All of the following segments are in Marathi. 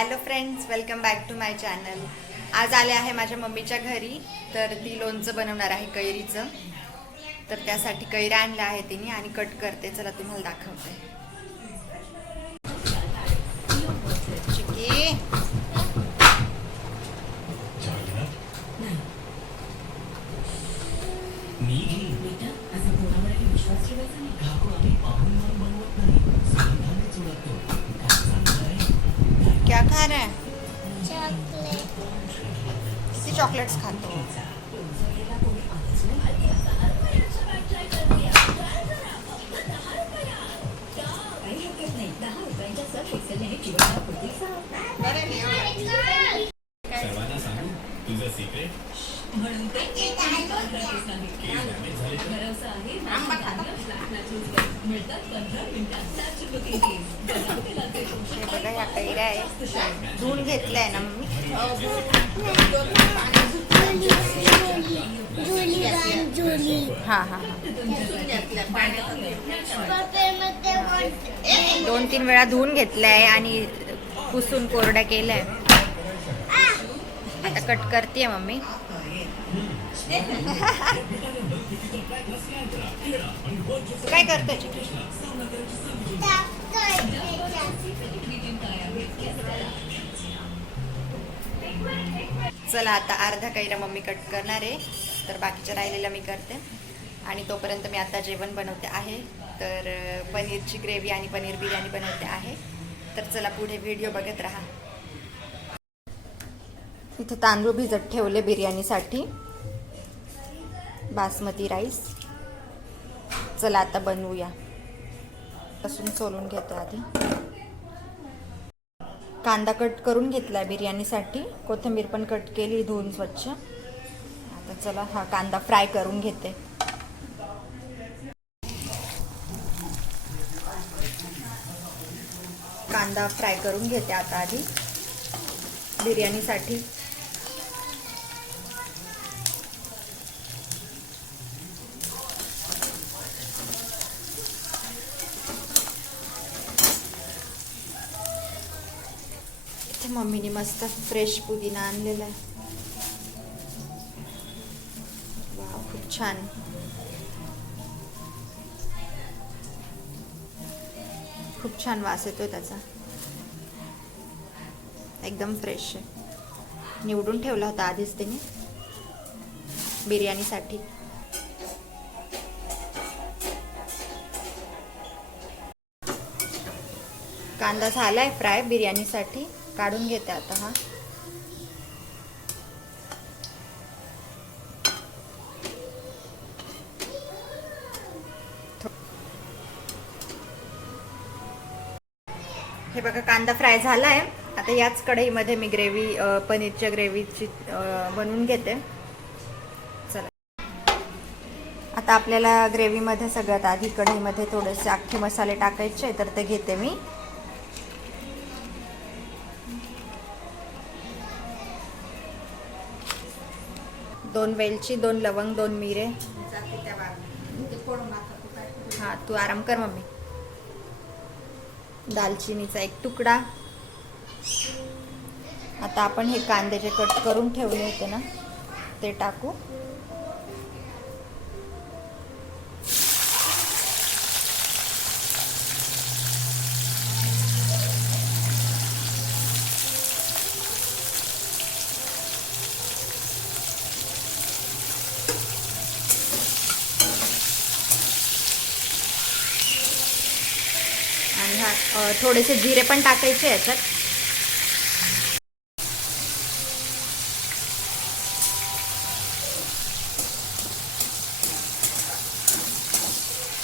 Hello friends welcome back to my channel आज आले आहे माझ्या मम्मीच्या घरी तर ती लोणचं बनवणार आहे कैरीचं. तर त्यासाठी कैऱ्या आणल्या आहे तिने आणि कट करते. चला तुम्हाला दाखवते. चिकी सर्वांना सांगू तुझं सिक्रेट धुवून घेतलंय ना मम्मी? हां हां हां. दोन तीन वेळा धुवून घेतलंय आणि पुसून कोरड्या केलाय. आता कट करते मम्मी. काय करतो चला आता अर्धा कैरा मम्मी कट करणार आहे. तर बाकीच्या राहिलेल्या मी करते. आणि तोपर्यंत मी आता जेवण बनवते आहे. तर पनीरची ग्रेव्ही आणि पनीर बिर्याणी बनवते आहे. तर चला पुढे व्हिडिओ बघत राहा. इथे तांदूळ भिजत ठेवले बिर्याणीसाठी. बासमती राईस. चला आता बनवूया. लसूण सोलून घेते आधी. कांदा कट करून घेतलाय बिर्याणीसाठी. कोथिंबीर पण कट केली धुवून स्वच्छ. चला हा कांदा फ्राय करून घेते. कांदा फ्राय करून घेते आता आधी. बिर्याणीसाठी. इथे मम्मीने मस्त फ्रेश पुदिना आणलेला आहे. छान. खूप छान वास येतोय त्याचा. एकदम फ्रेश आहे. निवडून ठेवला होता आधीच तिने बिर्याणीसाठी. कांदा झालाय फ्राय बिर्याणीसाठी. काढून घेते आता हा. हे बघा कांदा फ्राय झालाय. आता याच कढईमध्ये मी ग्रेव्ही पनीरच्या ग्रेव्हीची बनवून घेते. चला. आता आपल्याला ग्रेव्हीमध्ये सगळ्यात आधी कढईमध्ये थोडेसे अख्खे मसाले टाकायचे तर ते घेते मी. दोन वेलची दोन लवंग दोन मिरे. हा तू आराम कर मम्मी. दालचिनीचा एक तुकडा. आता आपण हे कांदे जे कट करून ठेवले होते ना ते टाकू. थोडेसे जिरे पण टाकायचे याच्यात.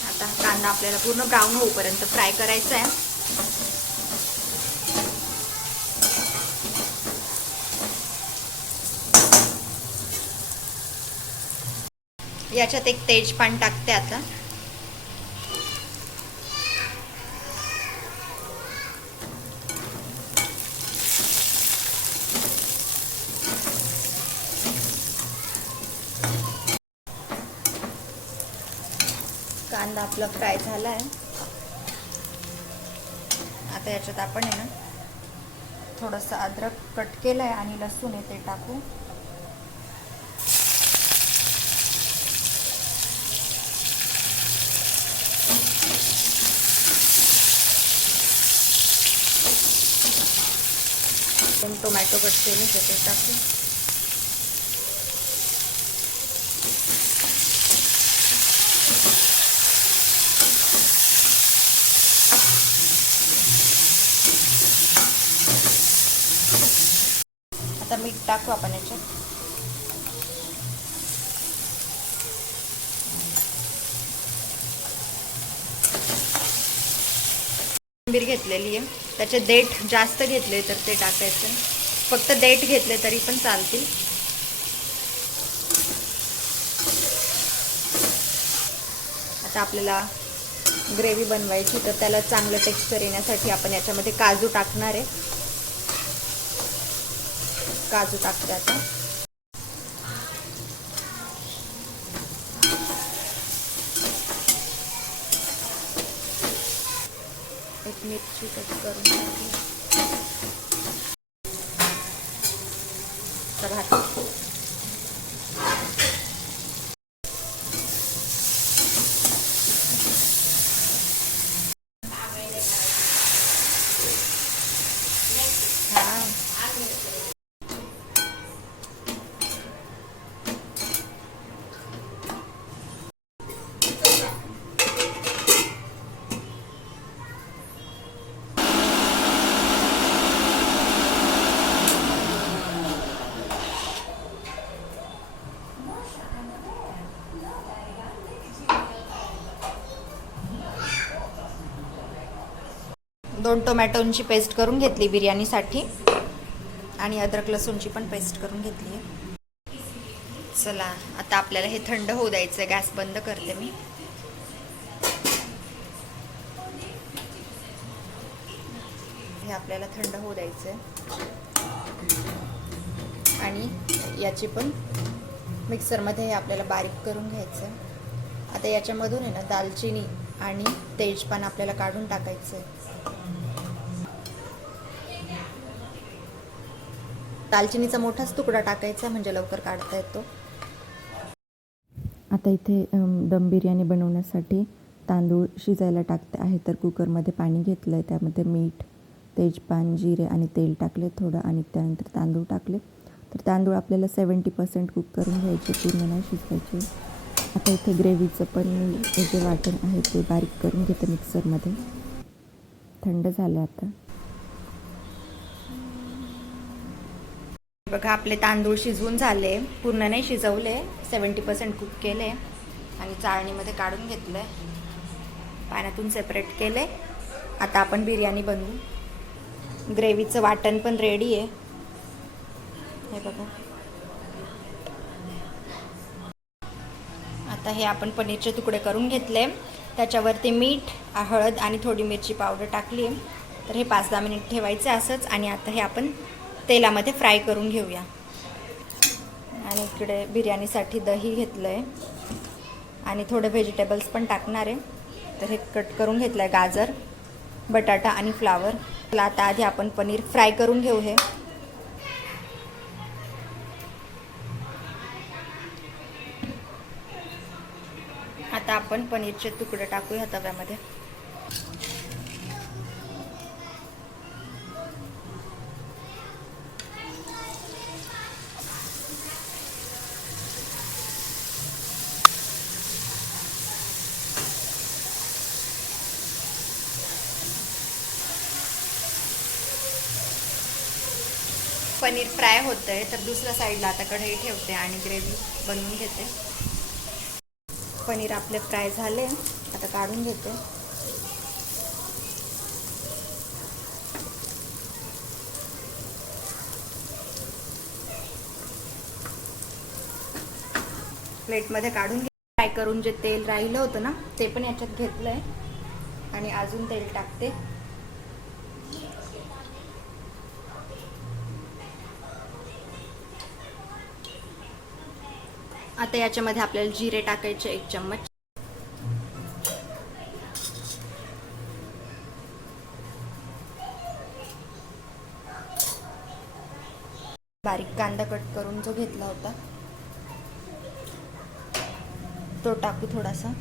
आता हा कांदा आपल्याला पूर्ण ब्राऊन होऊपर्यंत फ्राय करायचा आहे याच्यात एक तेजपान टाकते आता कांदा आपलं फ्राय झाला आहे आता याच्यात आपण आहे ना थोडंसं अद्रक कट केलं आहे आणि लसूण आहे ते टाकू. टोमॅटो कट केले ते ते टाकू आता मीठ टाकू आपण याच्यात. कोथिंबीर घेतलेली आहे. त्याचे देठ जास्त घेतले तर ते टाकायचे. फक्त देठ घेतले तरी पण चालतील. आता आपल्याला ग्रेव्ही बनवायची तर त्याला चांगलं टेक्स्चर येण्यासाठी आपण याच्यामध्ये काजू टाकणार आहे. काजू टाकते आता एक मिरची कट करून दोन टोमॅटोंची पेस्ट करून घेतली बिर्याणीसाठी. आणि अद्रक लसूणची पण पेस्ट करून घेतली आहे. चला आता आपल्याला हे थंड होऊ द्यायचं आहे गॅस बंद करते मी. हे आपल्याला थंड होऊ द्यायचं आहे आणि याची पण मिक्सरमध्ये हे आपल्याला बारीक करून घ्यायचं आहे आता याच्यामधून आहे ना दालचिनी आणि तेजपान आपल्याला काढून टाकायचं आहे दालचिनीचा मोठाच तुकडा टाकायचा म्हणजे लवकर काढता येतो. आता इथे दम बिर्याणी बनवण्यासाठी तांदूळ शिजायला टाकते आहे तर कुकरमध्ये पाणी घेतलं आहे त्यामध्ये मीठ तेजपान जिरे आणि तेल टाकले थोडं आणि त्यानंतर तांदूळ टाकले. तर तांदूळ आपल्याला सेवन्टी पर्सेंट कुक करून घ्यायचे पूर्ण नाही शिजवायचे. आता इथे ग्रेव्हीचं पण मी जे वाटण आहे ते बारीक करून घेते मिक्सरमध्ये. थंड झालं आता. बघा आपले तांदूळ शिजवून झाले. पूर्ण नाही शिजवले. सेवन्टी पर्सेंट कुक केले. आणि चाळणीमध्ये काढून घेतलं पाण्यातून सेपरेट केले. आता आपण बिर्याणी बनवू. ग्रेव्हीचं वाटण पण रेडी आहे. हे बघा. आता हे आपण पनीरचे तुकडे करून घेतले. त्याच्यावरती मीठ हळद आणि थोडी मिरची पावडर टाकली. तर हे पाच दहा मिनिट ठेवायचे असंच आणि आता हे आपण तेलामध्ये फ्राय करून घेऊया. आणि इकडे बिर्याणीसाठी दही घेतलं आहे आणि थोडे व्हेजिटेबल्स पण टाकणार आहे. तर हे कट करून घेतलं आहे गाजर बटाटा आणि फ्लावर. आता आधी आपण पनीर फ्राय करून घेऊ हे. आपण पनीरचे तुकडे टाकूया तव्यामध्ये. पनीर फ्राय होतं आहे तर दुसऱ्या साईडला आता कढई ठेवते आणि ग्रेव्ही बनवून घेते. पनीर आपले फ्राय झाले. आता काढून घेते. प्लेटमध्ये काढून घे. फ्राय करून जे तेल राहिलं होतं ना ते पण याच्यात घेतलं आहे आणि अजून तेल टाकते. आता याच्यामध्ये आपल्याला जिरे टाकायचे एक चम्मच. बारीक कांदा कट करून जो घेतला होता तो टाकू थोडासा.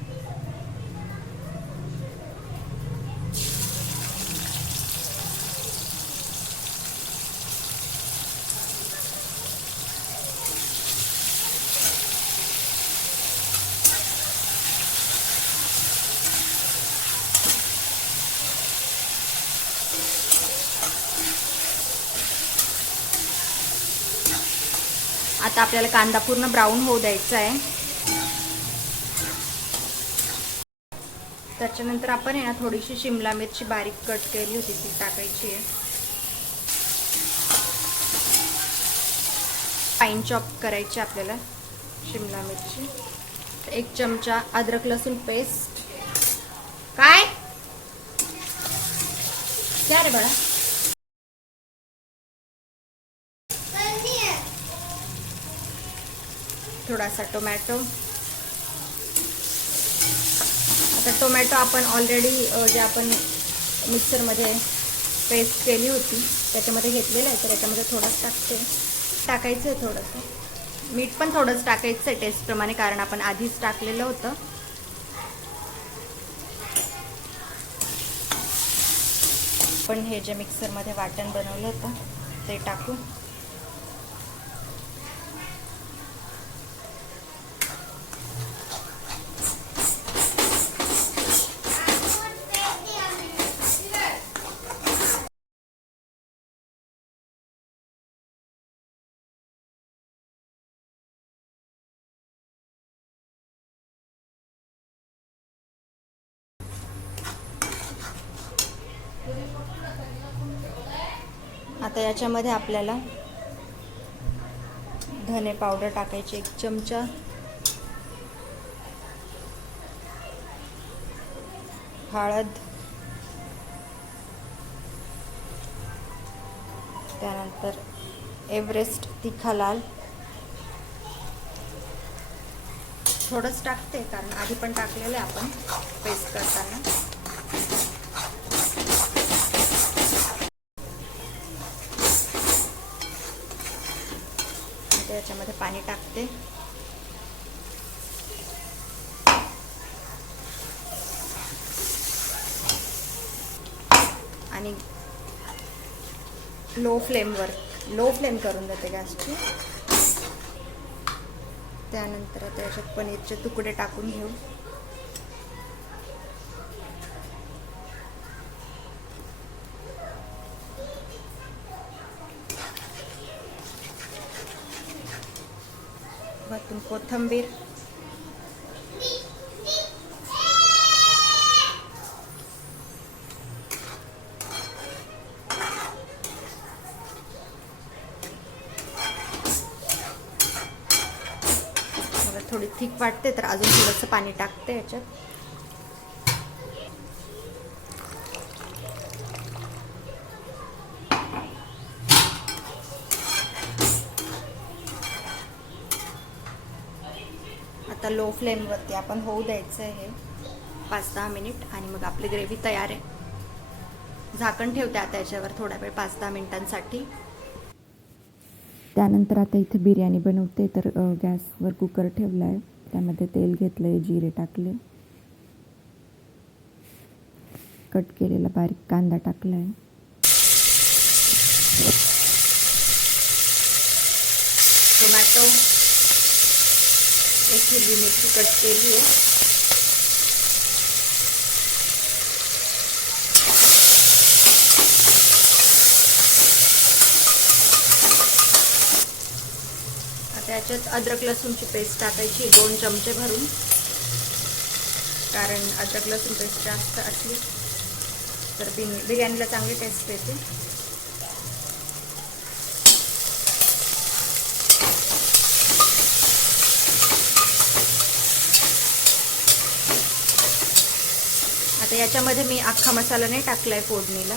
आता आपल्याला कांदा पूर्ण ब्राऊन होऊ द्यायचा आहे. त्याच्यानंतर आपण आहे ना थोडीशी शिमला मिरची बारीक कट केली होती ती टाकायची आहे. फाईन चॉप करायची आपल्याला शिमला मिरची. एक चमचा अद्रक लसूण पेस्ट काय? क्या रे बाळा? थोडासा टोमॅटो. आता टोमॅटो आपण ऑलरेडी जे आपण मिक्सरमध्ये पेस्ट केली होती त्याच्यामध्ये घेतलेलं आहे तर याच्यामध्ये थोडंच टाकते. टाकायचं आहे थोडंसं. मीठ पण थोडंच टाकायचं आहे टेस्टप्रमाणे कारण आपण आधीच टाकलेलं होतं. पण हे जे मिक्सरमध्ये वाटण बनवलं होतं ते टाकू. आता याच्यामध्ये आपल्याला धने पावडर टाकायची एक चमचा. हळद. त्यानंतर एव्हरेस्ट तिखा लाल. थोडंच टाकते कारण आधी पण टाकलेलं आहे आपण पेस्ट करताना. आता पाणी टाकते. आणि लो फ्लेमवर लो फ्लेम करून देते गॅसची. त्यानंतर त्याच्यात पनीरचे तुकडे टाकून घेऊ. वरतून कोथंबीर. थोडी थिक वाटते तर अजून थोडंसं पाणी टाकते याच्यात आता लो फ्लेमवरती आपण होऊ द्यायचं आहे हे. पाच दहा मिनिट आणि मग आपली ग्रेव्ही तयार आहे. झाकण ठेवते आता याच्यावर थोडा वेळ पाच दहा मिनिटांसाठी. त्यानंतर आता इथे बिर्याणी बनवते. तर गॅसवर कुकर ठेवला आहे त्यामध्ये तेल घेतलं आहे जिरे टाकले. कट केलेला बारीक कांदा टाकला आहे टोमॅटो एक हिरवी मिरची कट केली आहे आता याच्यात अद्रक लसूणची पेस्ट टाकायची दोन चमचे भरून. कारण अद्रक लसूण पेस्ट जास्त असली तर बिर्या- बिर्याणीला चांगली टेस्ट येते. याच्यामध्ये मी अख्खा मसाला नाही टाकला आहे फोडणीला.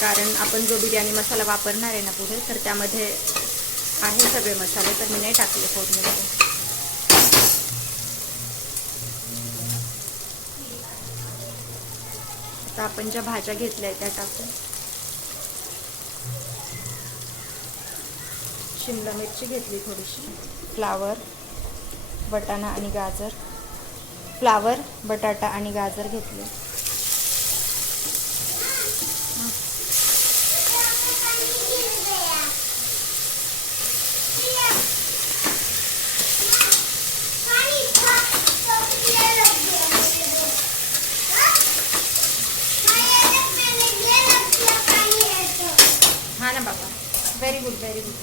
कारण आपण जो बिर्याणी मसाला वापरणार आहे ना पुढे तर त्यामध्ये आहे सगळे मसाले तर मी नाही टाकले फोडणीमध्ये. आता आपण ज्या भाज्या घेतल्या त्या टाकू. शिमला मिरची घेतली थोडीशी. फ्लावर बटाणा आणि गाजर. फ्लावर बटाटा आणि गाजर घेतले. हां ना बाबा. व्हेरी गुड व्हेरी गुड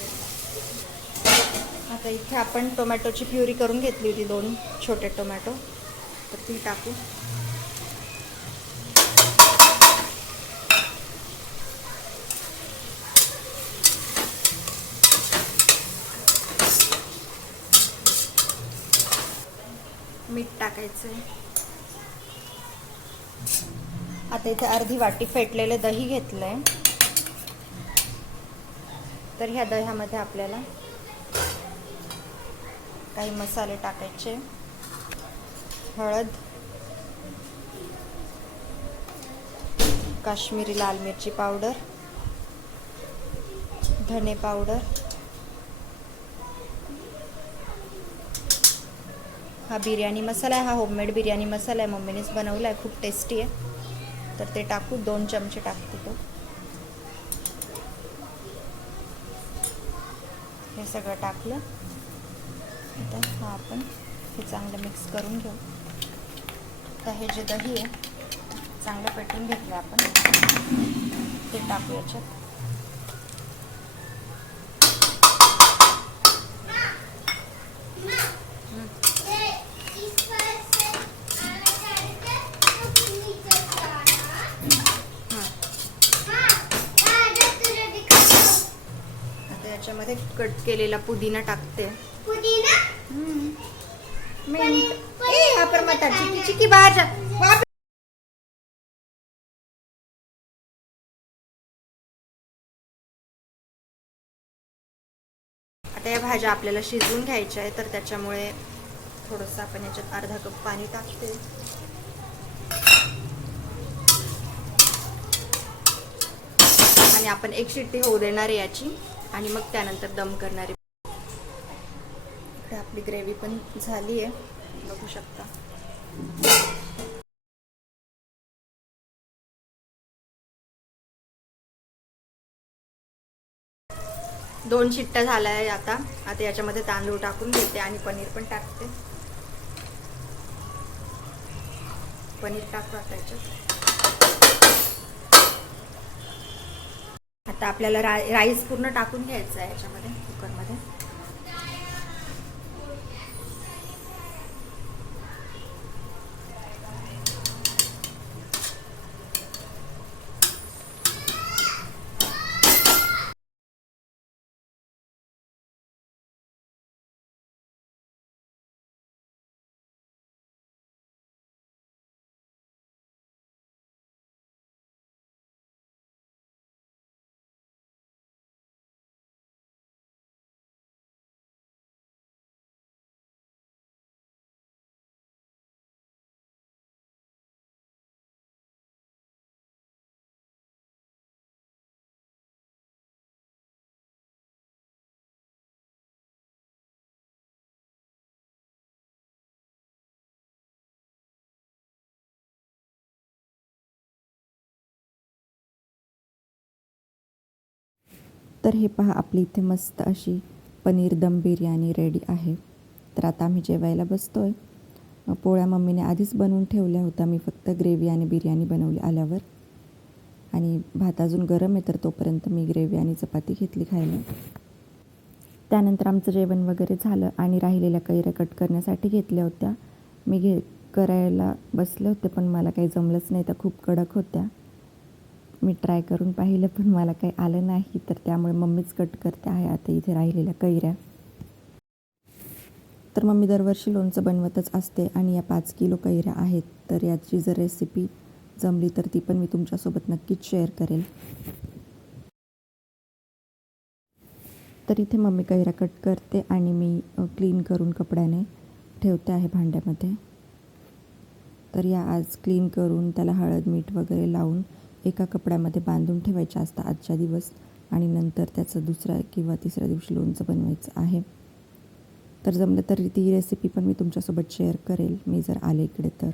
आता इथे आपण टोमॅटोची प्युरी करून घेतली होती दोन छोटे टोमॅटो. तर ती टाकू. मीठ टाकायचं आता इथे अर्धी वाटी फेटलेलं दही घेतलंय. तर ह्या दह्यामध्ये आपल्याला काही मसाले टाकायचे. हळद काश्मीरी लाल मिरची पावडर धने पावडर हा बिर्याणी मसाला आहे हा होममेड बिर्याणी मसाला आहे. मम्मीनेच बनवला आहे खूप टेस्टी आहे. तर ते टाकू दोन चमचे टाकते तो. हे सगळं टाकलं. आता हा आपण हे चांगलं मिक्स करून घेऊ. आता हे जे दही आहे चांगलं पेटून घेतलं आपण. ते टाकू याच्यात. आता याच्यामध्ये कट केलेला पुदिना टाकते. मिंट चिकी चिकी भाजा आता या भाज्या आपल्याला शिजवून घ्यायच्या आहे तर त्याच्यामुळे थोडंसं आपण याच्यात अर्धा कप पाणी टाकते. आणि आपण एक शिट्टी होऊ देणार आहे याची आणि मग त्यानंतर दम करणारी. आपली ग्रेव्ही पण झाली आहे. बघू शकता. दोन शिट्ट्या झाल्या आहे आता. आता याच्यामध्ये तांदूळ टाकून घेते आणि पनीर पण टाकते. पनीर टाकू आता याच्यात. आता आपल्याला रा राईस पूर्ण टाकून घ्यायचं आहे याच्यामध्ये कुकरमध्ये. तर हे पहा आपली इथे मस्त अशी पनीर दम बिर्याणी रेडी आहे. तर आता आम्ही जेवायला बसतो आहे पोळ्या मम्मीने आधीच बनवून ठेवल्या होत्या. मी फक्त ग्रेव्ही आणि बिर्याणी बनवली आल्यावर. आणि भात अजून गरम आहे तर तोपर्यंत मी ग्रेव्ही आणि चपाती घेतली खायला. त्यानंतर आमचं जेवण वगैरे झालं आणि राहिलेल्या कैऱ्या कट करण्यासाठी घेतल्या होत्या. मी घे करायला बसले होते पण मला काही जमलंच नाही त्या खूप कडक होत्या. मी ट्राय करून पाहिलं पण मला काही आलं नाही. तर त्यामुळे मम्मीच कट करते आहे आता इथे राहिलेल्या कैऱ्या. तर मम्मी दरवर्षी लोणचं बनवतच असते आणि या पाच किलो कैऱ्या आहेत. तर याची जर रेसिपी जमली तर ती पण मी तुमच्यासोबत नक्कीच शेअर करेल. तर इथे मम्मी कैऱ्या कट करते आणि मी क्लीन करून कपड्याने ठेवते आहे भांड्यामध्ये. तर या आज क्लीन करून त्याला हळद मीठ वगैरे लावून एका कपड्यामध्ये बांधून ठेवायच्या असतात आजच्या दिवस आणि नंतर त्याचं दुसऱ्या किंवा तिसऱ्या दिवशी लोणचं बनवायचं आहे. तर जमलं तर ती रेसिपी पण मी तुमच्यासोबत शेअर करेल. मी जर आले इकडे तर.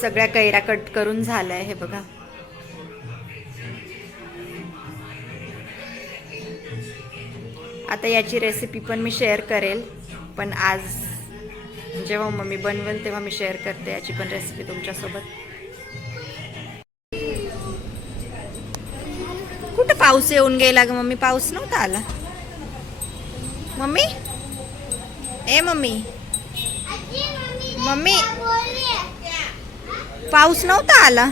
सगळ्या कैऱ्या कट करून झालाय हे बघा. आता याची रेसिपी पण मी शेअर करेल. पण आज जेव्हा मम्मी बनवेल तेव्हा मी शेअर करते याची पण रेसिपी तुमच्यासोबत. कुठं पाऊस येऊन गेला ग मम्मी? पाऊस नव्हता आला. मम्मी? ए मम्मी. मम्मी. पाऊस नव्हता आला.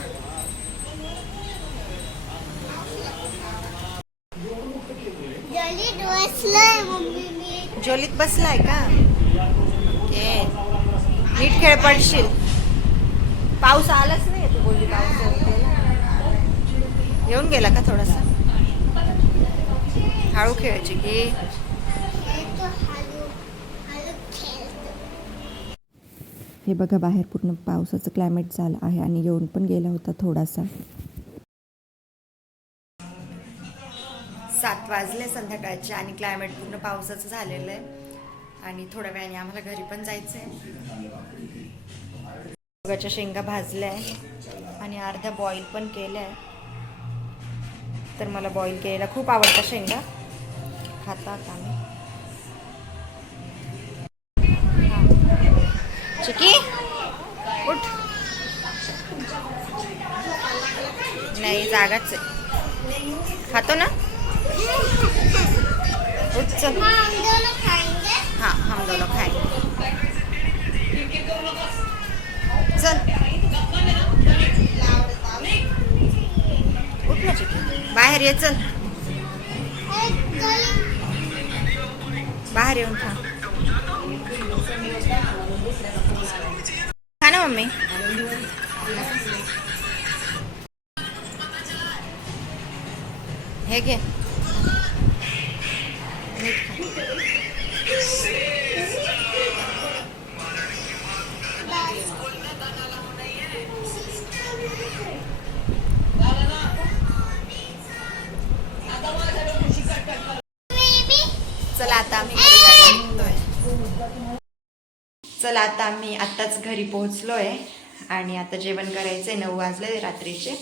जोलीत बसलाय का? नीट खेळ पडशील. पाऊस आलाच नाही तू बोलली पाऊस येऊन गेला. येऊन गेला का थोडासा? हळू खेळायची की हे बघा बाहेर पूर्ण पावसाचं क्लायमेट झालं आहे आणि येऊन पण गेला होता थोडासा. सात वाजले संध्याकाळचे आणि क्लायमेट पूर्ण पावसाचं झालेलं आहे. आणि थोड्या वेळाने आम्हाला घरी पण जायचं आहे मुगाच्या शेंगा भाजल्या आहे आणि अर्ध्या बॉईल पण केल्या. आहे तर मला बॉईल केलेला खूप आवडतात शेंगा. खातात आम्ही. चिकी उठ. नाही जागाच आहे. खातो ना? उठ चल. हां हम दोनों खाएंगे चल बाहेर ये चल बाहेर येऊन खा खा ना मम्मी हे घे आम्ही घरी निघतोय. चला आता आम्ही आत्ताच घरी पोहोचलोय आणि आता जेवण करायचंय नऊ वाजले रात्रीचे.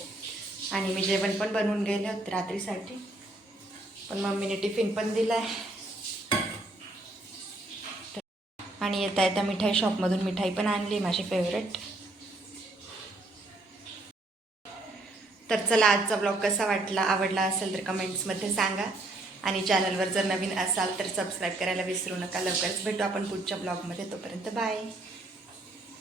आणि मी जेवण पण बनवून गेले होते रात्रीसाठी. पण मम्मीने टिफिन पण दिलाय. आणि येता येता मिठाई शॉपमधून मिठाई पण आणली माझी फेवरेट तर चला आजचा ब्लॉग कसा वाटला आवडला असेल तर कमेंट्समध्ये सांगा. आणि चॅनलवर जर नवीन असाल तर सबस्क्राईब करायला विसरू नका. लवकरच भेटू आपण पुढच्या ब्लॉगमध्ये तोपर्यंत बाय